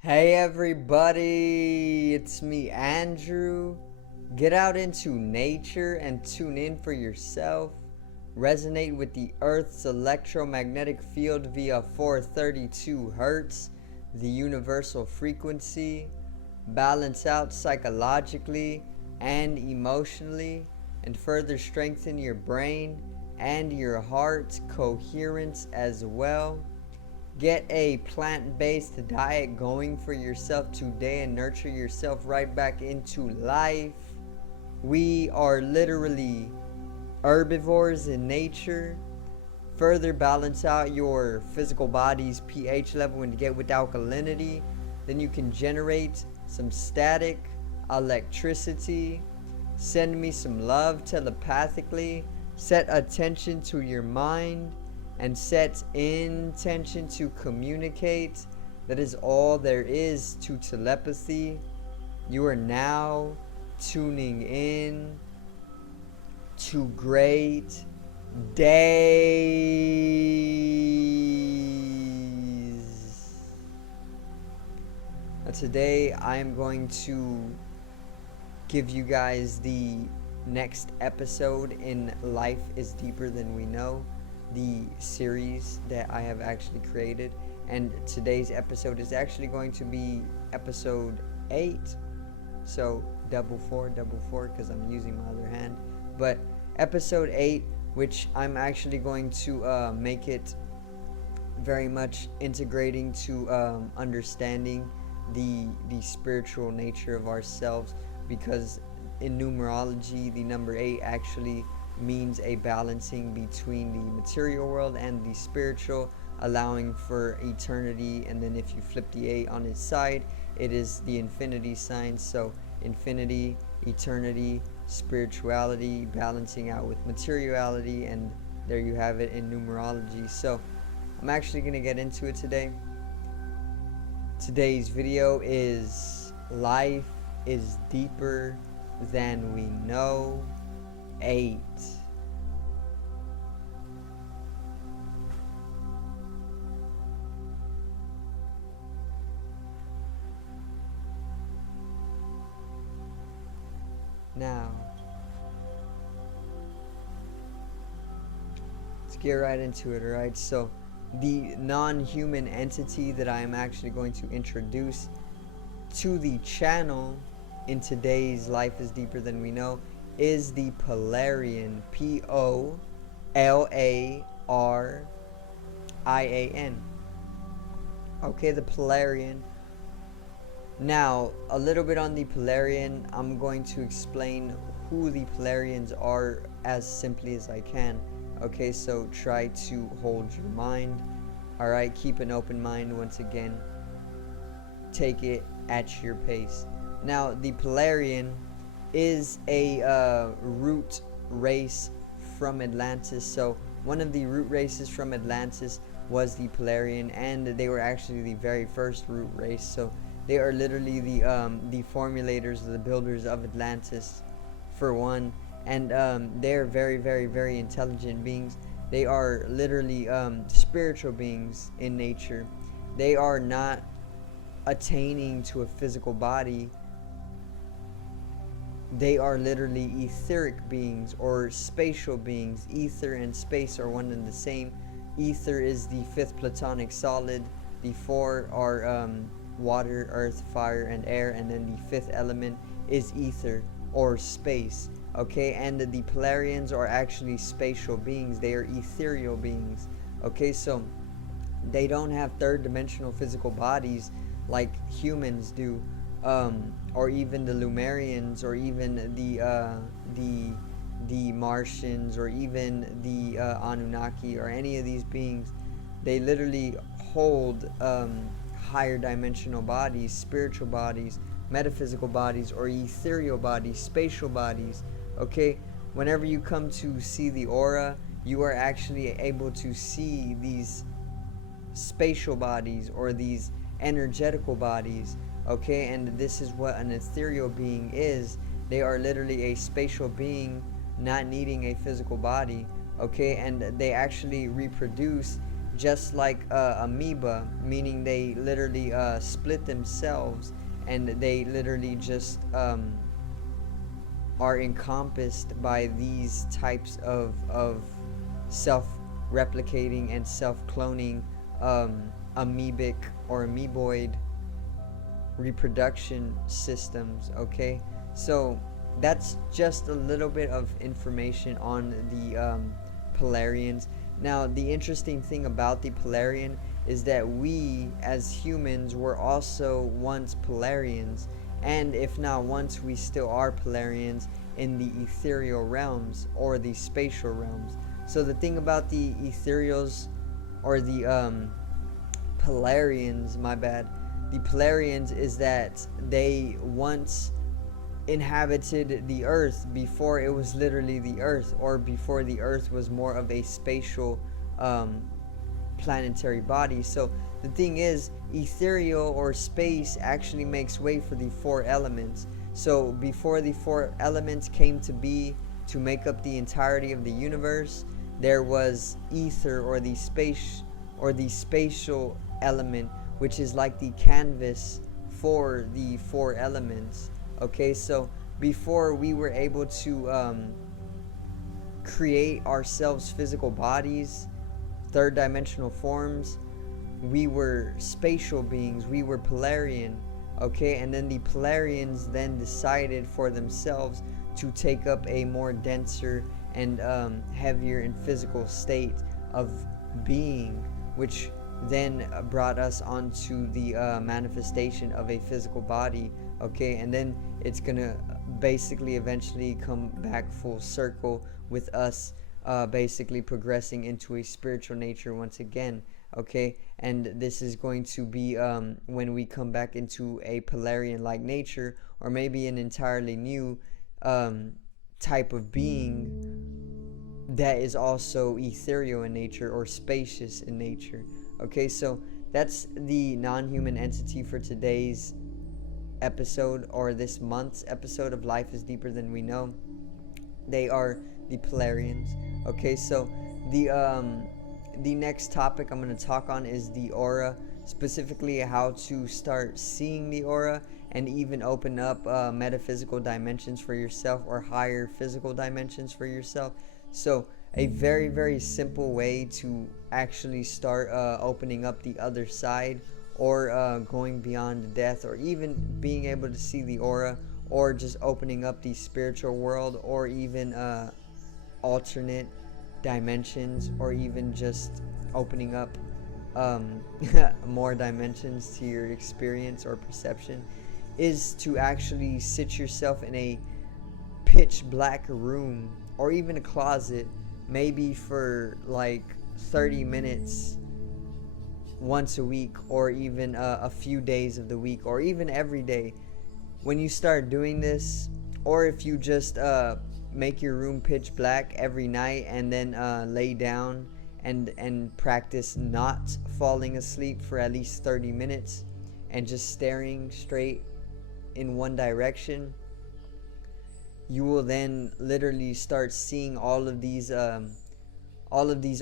Hey everybody, it's me Andrew. Get out into nature and tune in for yourself. Resonate with the Earth's electromagnetic field via 432 Hertz, the universal frequency. Balance out psychologically and emotionally, and further strengthen your brain and your heart coherence as well. Get a plant-based diet going for yourself today and nurture yourself right back into life. We are literally herbivores in nature. Further balance out your physical body's pH level and get with alkalinity. Then you can generate some static electricity. Send me some love telepathically. Set attention to your mind and set intention to communicate. That is all there is to telepathy. You are now tuning in to great days. Now today I am going to give you guys the next episode in Life is Deeper Than We Know, the series that I have actually created. And today's episode is actually going to be episode 8. So double four because I'm using my other hand. But episode 8, which I'm actually going to make it very much integrating to understanding the spiritual nature of ourselves, because in numerology the number 8 actually means a balancing between the material world and the spiritual, allowing for eternity. And then if you flip the 8 on its side, it is the infinity sign. So infinity, eternity, spirituality balancing out with materiality, and there you have it in numerology. So I'm actually going to get into it today. Today's video is Life is Deeper Than We Know 8. Now, let's get right into it, alright? So, the non-human entity that I am actually going to introduce to the channel in today's Life is Deeper Than We Know is the Polarian. Polarian. Okay, the Polarian. Now, a little bit on the Polarian. I'm going to explain who the Polarians are as simply as I can. Okay, so try to hold your mind. Alright, keep an open mind once again. Take it at your pace. Now, the Polarian is a root race from Atlantis. So one of the root races from Atlantis was the Polarian, and they were actually the very first root race. So they are literally the formulators, the builders of Atlantis, for one. And they are very, very, very intelligent beings. They are literally spiritual beings in nature. They are not attaining to a physical body. They are literally etheric beings or spatial beings. Ether and space are one and the same. Ether is the 5th platonic solid. The 4 are water, earth, fire, and air. And then the 5th element is ether or space. Okay, and the Polarians are actually spatial beings. They are ethereal beings. Okay, so they don't have third-dimensional physical bodies like humans do. Or even the Lumerians, or even the Martians, or even the Anunnaki, or any of these beings. They literally hold higher dimensional bodies, spiritual bodies, metaphysical bodies, or ethereal bodies, spatial bodies. Okay, whenever you come to see the aura, you are actually able to see these spatial bodies or these energetical bodies. Okay, and this is what an ethereal being is. They are literally a spatial being not needing a physical body. Okay, and they actually reproduce just like amoeba, meaning they literally split themselves, and they literally just are encompassed by these types of self-replicating and self-cloning amoebic or amoeboid reproduction systems. Okay, so that's just a little bit of information on the Polarians. Now, the interesting thing about the Polarian is that we as humans were also once Polarians, and if not once, we still are Polarians in the ethereal realms or the spatial realms. So the thing about the ethereals or the Polarians, my bad, the Polarians is that they once inhabited the earth before it was literally the earth, or before the earth was more of a spatial planetary body. So the thing is, ethereal or space actually makes way for the four elements. So before the four elements came to be to make up the entirety of the universe, there was ether or the space or the spatial element, which is like the canvas for the four elements. Okay, so before we were able to create ourselves physical bodies, third dimensional forms, we were spatial beings, we were Polarian. Okay, and then the Polarians then decided for themselves to take up a more denser and heavier and physical state of being, which then brought us onto the manifestation of a physical body. Okay, and then it's gonna basically eventually come back full circle with us basically progressing into a spiritual nature once again. Okay, and this is going to be when we come back into a Polarian like nature, or maybe an entirely new type of being that is also ethereal in nature or spacious in nature. Okay, so that's the non-human entity for today's episode, or this month's episode of Life is Deeper Than We Know. They are the Polarians. Okay, so the next topic I'm going to talk on is the aura, specifically how to start seeing the aura and even open up metaphysical dimensions for yourself, or higher physical dimensions for yourself. So a very, very simple way to actually start opening up the other side, or going beyond death, or even being able to see the aura, or just opening up the spiritual world, or even alternate dimensions, or even just opening up more dimensions to your experience or perception, is to actually sit yourself in a pitch black room, or even a closet, maybe for like 30 minutes once a week, or even a few days of the week, or even every day. When you start doing this, or if you just make your room pitch black every night, and then lay down and practice not falling asleep for at least 30 minutes and just staring straight in one direction, you will then literally start seeing all of these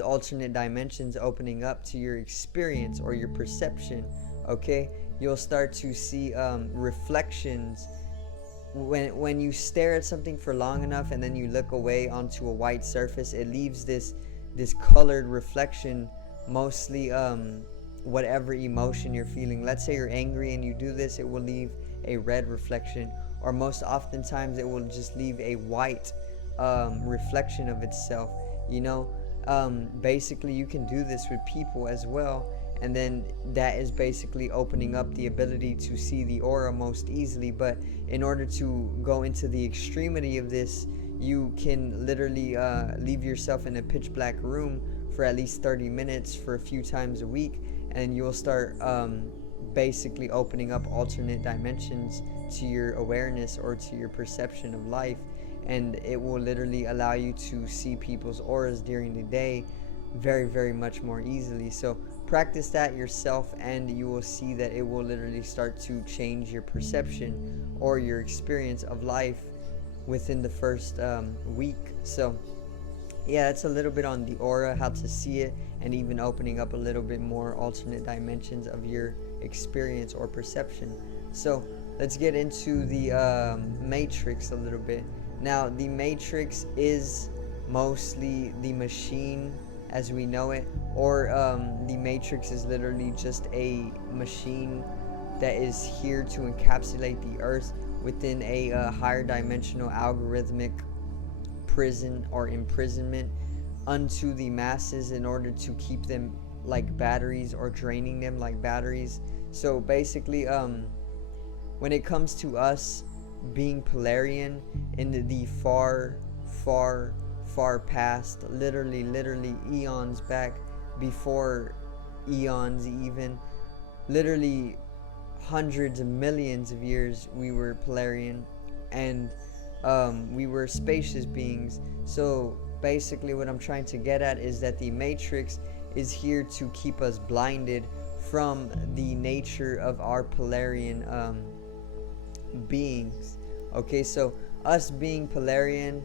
alternate dimensions opening up to your experience or your perception. Okay, you'll start to see reflections. When you stare at something for long enough and then you look away onto a white surface, it leaves this colored reflection, mostly whatever emotion you're feeling. Let's say you're angry and you do this, it will leave a red reflection, or most oftentimes it will just leave a white reflection of itself. You know, basically you can do this with people as well, and then that is basically opening up the ability to see the aura most easily. But in order to go into the extremity of this, you can literally leave yourself in a pitch black room for at least 30 minutes for a few times a week, and you'll start basically opening up alternate dimensions to your awareness or to your perception of life, and it will literally allow you to see people's auras during the day very, very much more easily. So practice that yourself, and you will see that it will literally start to change your perception or your experience of life within the first week. So Yeah, that's a little bit on the aura, how to see it, and even opening up a little bit more alternate dimensions of your experience or perception. So let's get into the matrix a little bit. Now, the matrix is mostly the machine as we know it, or the matrix is literally just a machine that is here to encapsulate the earth within a higher dimensional algorithmic prison or imprisonment unto the masses in order to keep them like batteries, or draining them like batteries. So basically, when it comes to us being Polarian in the far, far, far past, literally eons back, before eons even, literally hundreds of millions of years, we were Polarian, and we were spacious beings. So basically what I'm trying to get at is that the matrix is here to keep us blinded from the nature of our Polarian beings. Okay, so us being Polarian,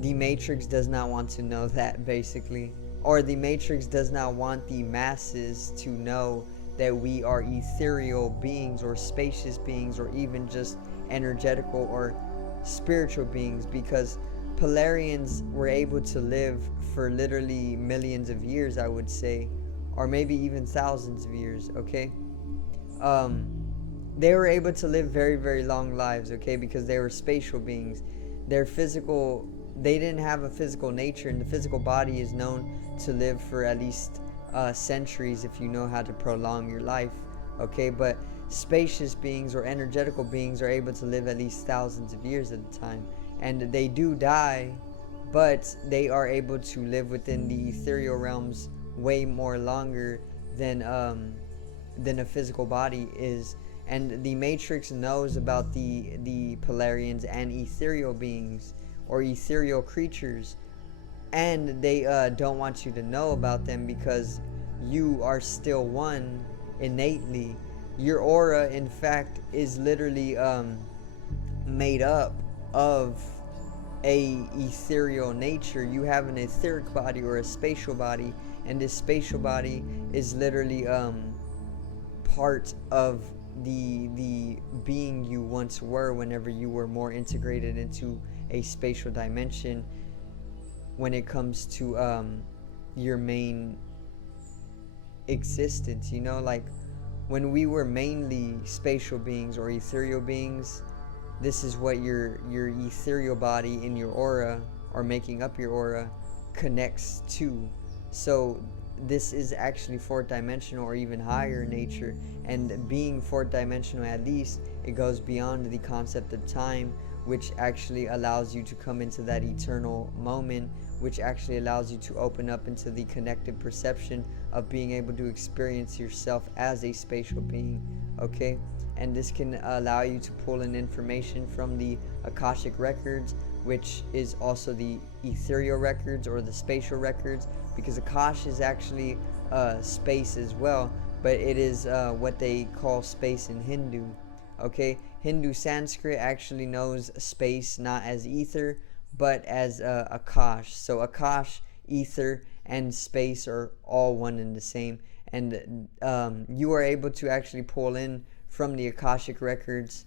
the matrix does not want to know that, basically, or the matrix does not want the masses to know that we are ethereal beings or spacious beings or even just energetical or spiritual beings, because Polarians were able to live for literally millions of years, I would say, or maybe even thousands of years. Okay, they were able to live very, very long lives, okay, because they were spatial beings. Their physical, they didn't have a physical nature, and the physical body is known to live for at least centuries if you know how to prolong your life, okay. But spacious beings or energetical beings are able to live at least thousands of years at a time, and they do die, but they are able to live within the ethereal realms way more longer than a physical body is. And the matrix knows about the Polarians and ethereal beings or ethereal creatures, and they don't want you to know about them because you are still one innately. Your aura, in fact, is literally made up of a ethereal nature. You have an etheric body or a spatial body, and this spatial body is literally part of the being you once were whenever you were more integrated into a spatial dimension when it comes to your main existence. You know, like when we were mainly spatial beings or ethereal beings, this is what your ethereal body in your aura, or making up your aura, connects to. So this is actually fourth dimensional or even higher nature, and being fourth dimensional, at least it goes beyond the concept of time, which actually allows you to come into that eternal moment, which actually allows you to open up into the connected perception of being able to experience yourself as a spatial being, okay. And this can allow you to pull in information from the Akashic records, which is also the ethereal records or the spatial records, because Akash is actually space as well, but it is what they call space in Hindu. Okay, Hindu Sanskrit actually knows space not as ether, but as Akash. So Akash, ether, and space are all one and the same, and you are able to actually pull in from the Akashic records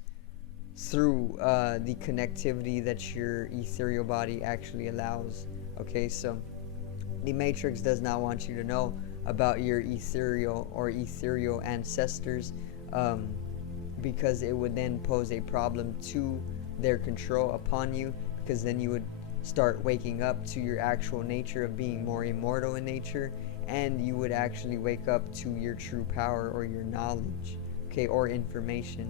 through the connectivity that your ethereal body actually allows. Okay, so the matrix does not want you to know about your ethereal or ethereal ancestors, because it would then pose a problem to their control upon you, because then you would start waking up to your actual nature of being more immortal in nature, and you would actually wake up to your true power or your knowledge, okay, or information.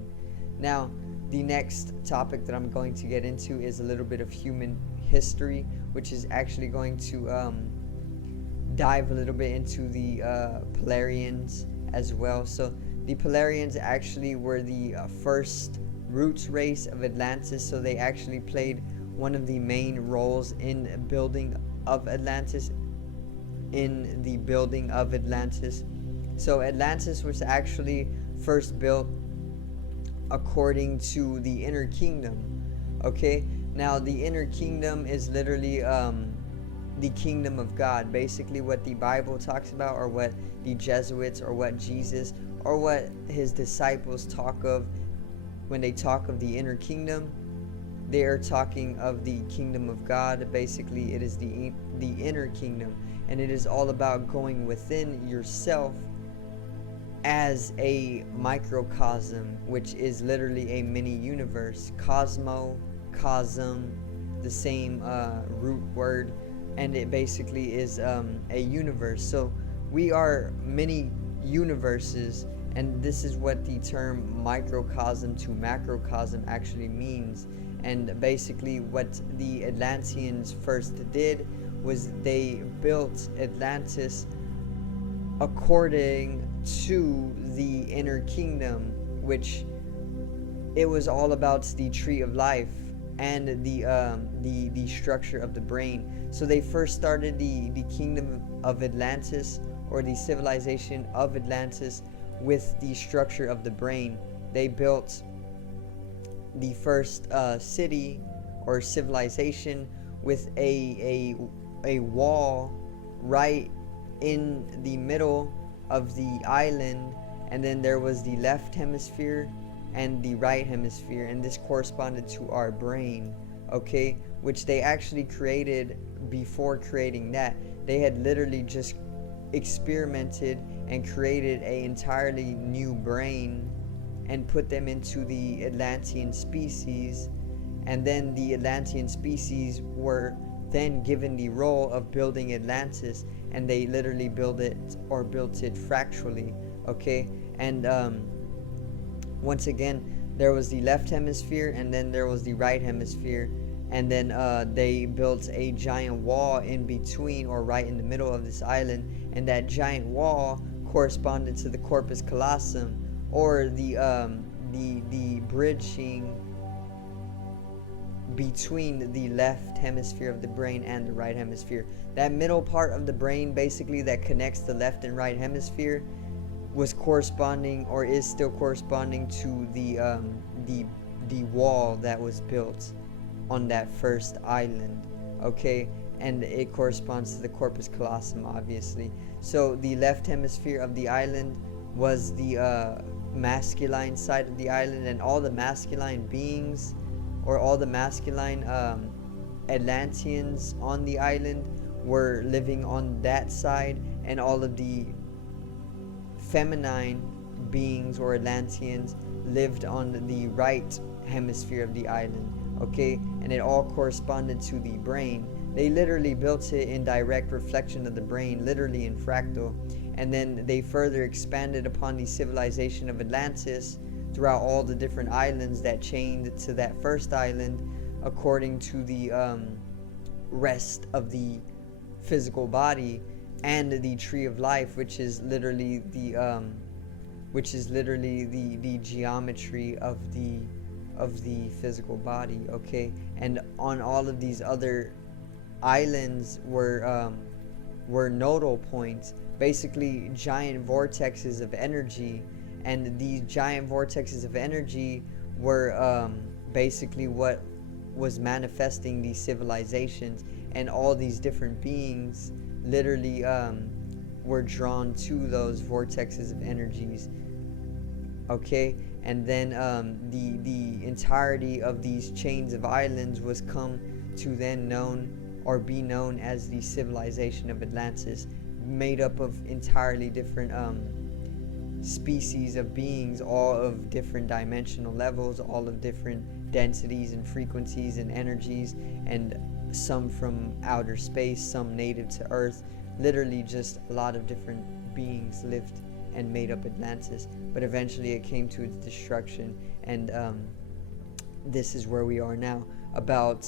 Now, the next topic that I'm going to get into is a little bit of human history, which is actually going to dive a little bit into the Polarians as well. So the Polarians actually were the first roots race of Atlantis, so they actually played one of the main roles in building of Atlantis, So Atlantis was actually first built according to the inner kingdom. Okay, now the inner kingdom is literally the kingdom of God. Basically what the Bible talks about, or what the Jesuits, or what Jesus, or what his disciples talk of when they talk of the inner kingdom. They are talking of the kingdom of God. Basically, it is the inner kingdom, and it is all about going within yourself as a microcosm, which is literally a mini universe. Cosmo, cosm, the same root word, and it basically is a universe. So we are many universes, and this is what the term microcosm to macrocosm actually means. And basically what the Atlanteans first did was they built Atlantis according to the inner kingdom, which it was all about the tree of life and the structure of the brain. So they first started the kingdom of Atlantis, or the civilization of Atlantis, with the structure of the brain. They built the first city or civilization with a wall right in the middle of the island, and then there was the left hemisphere and the right hemisphere, and this corresponded to our brain, okay, which they actually created. Before creating that, they had literally just experimented and created an entirely new brain and put them into the Atlantean species, and then the Atlantean species were then given the role of building Atlantis, and they literally built it fractally, okay. And once again, there was the left hemisphere, and then there was the right hemisphere, and then they built a giant wall in between, or right in the middle of this island, and that giant wall corresponded to the corpus callosum, or the bridging between the left hemisphere of the brain and the right hemisphere. That middle part of the brain, basically, that connects the left and right hemisphere, was corresponding, or is still corresponding, to the wall that was built on that first island, okay. And it corresponds to the corpus callosum, obviously. So the left hemisphere of the island was the masculine side of the island, and all the masculine beings, or all the masculine Atlanteans on the island, were living on that side, and all of the feminine beings, or Atlanteans, lived on the right hemisphere of the island, okay. And it all corresponded to the brain. They literally built it in direct reflection of the brain, literally in fractal. And then they further expanded upon the civilization of Atlantis throughout all the different islands that chained to that first island, according to the rest of the physical body, and the tree of life, which is literally the geometry of the physical body, okay. And on all of these other islands were nodal points, basically giant vortexes of energy, and these giant vortexes of energy were basically what was manifesting these civilizations, and all these different beings literally were drawn to those vortexes of energies, okay. And then the entirety of these chains of islands was come to then be known as the civilization of Atlantis, made up of entirely different species of beings, all of different dimensional levels, all of different densities and frequencies and energies, and some from outer space, some native to Earth. Literally just a lot of different beings lived and made up Atlantis, but eventually it came to its destruction, and this is where we are now, about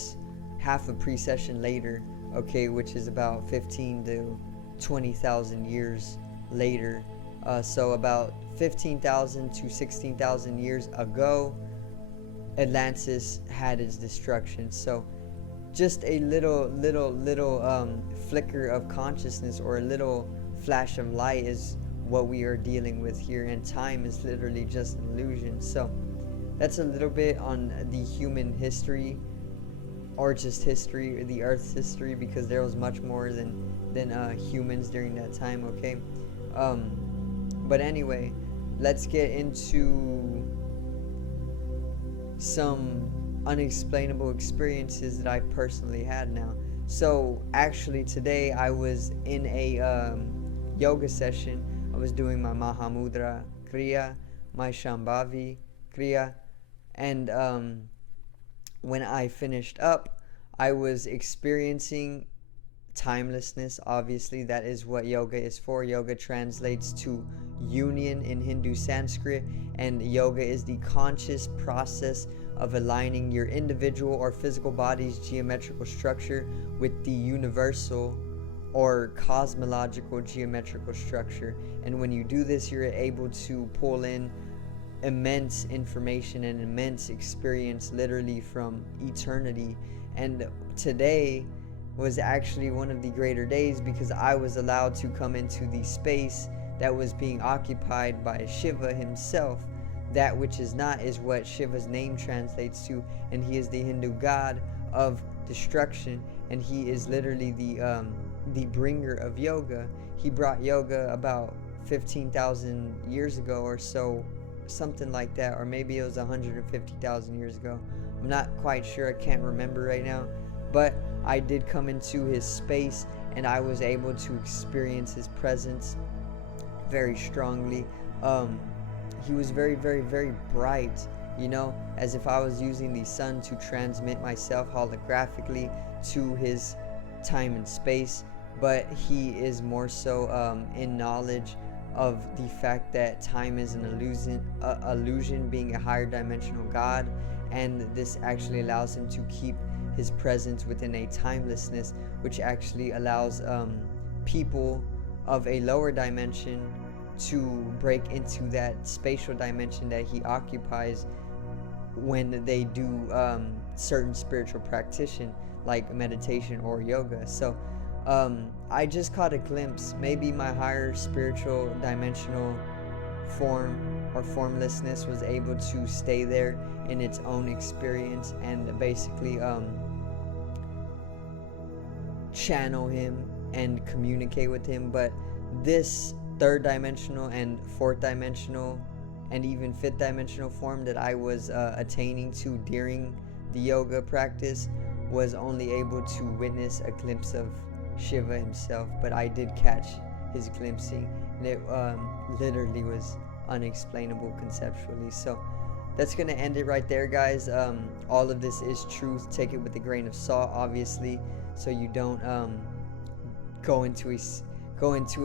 half a precession later, okay, which is about 15 to 20,000 years later. So about 15,000 to 16,000 years ago, Atlantis had its destruction. So just a little flicker of consciousness, or a little flash of light, is what we are dealing with here, and time is literally just an illusion. So that's a little bit on the human history or just history, the Earth's history, because there was much more than humans during that time. Okay, but anyway, let's get into some unexplainable experiences that I personally had now. So actually today I was in a yoga session. I was doing my Mahamudra Kriya, my Shambhavi Kriya, and when I finished up, I was experiencing timelessness. Obviously, that is what yoga is for. Yoga translates to union in Hindu Sanskrit, and yoga is the conscious process of aligning your individual or physical body's geometrical structure with the universal or cosmological geometrical structure. And when you do this, you're able to pull in immense information and immense experience literally from eternity. And today was actually one of the greater days because I was allowed to come into the space that was being occupied by Shiva himself. That which is not is what Shiva's name translates to, and he is the Hindu god of destruction, and he is literally the bringer of yoga. He brought yoga about 15,000 years ago or so, something like that, or maybe it was 150,000 years ago. I'm not quite sure, I can't remember right now, but I did come into his space and I was able to experience his presence very strongly. He was very, very, very bright, you know, as if I was using the sun to transmit myself holographically to his time and space. But he is more so in knowledge of the fact that time is an illusion, being a higher dimensional god, and this actually allows him to keep his presence within a timelessness, which actually allows people of a lower dimension to break into that spatial dimension that he occupies when they do certain spiritual practice like meditation or yoga. So I just caught a glimpse. Maybe my higher spiritual dimensional form or formlessness was able to stay there in its own experience and basically channel him and communicate with him. But this third dimensional and fourth dimensional and even fifth dimensional form that I was attaining to during the yoga practice was only able to witness a glimpse of Shiva himself, but I did catch his glimpsing, and it literally was unexplainable conceptually. So that's gonna end it right there, guys. All of this is truth. Take it with a grain of salt, obviously, so you don't go into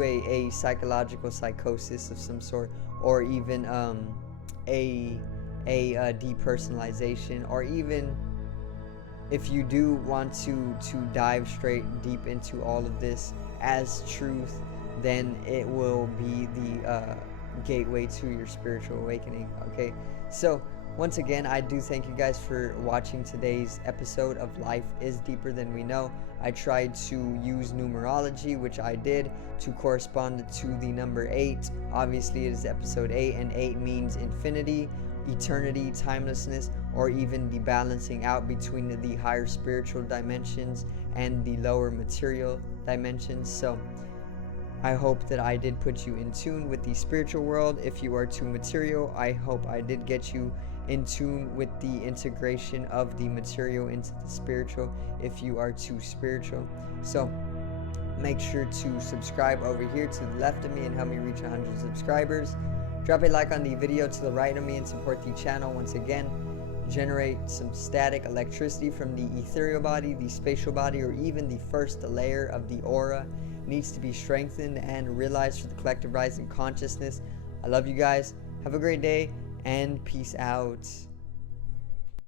a psychological psychosis of some sort, or even a depersonalization, or even if you do want to dive straight deep into all of this as truth, then it will be the gateway to your spiritual awakening. Okay, so once again, I do thank you guys for watching today's episode of Life is Deeper Than We Know. I tried to use numerology, which I did, to correspond to the number 8. Obviously, it is episode 8, and 8 means infinity, eternity, timelessness, or even the balancing out between the higher spiritual dimensions and the lower material dimensions. So I hope that I did put you in tune with the spiritual world. If you are too material, I hope I did get you in tune with the integration of the material into the spiritual if you are too spiritual. So make sure to subscribe over here to the left of me and help me reach 100 subscribers. Drop a like on the video to the right of me and support the channel. Once again, generate some static electricity from the ethereal body, the spatial body, or even the first layer of the aura needs to be strengthened and realized for the collective rising consciousness. I love you guys. Have a great day and peace out.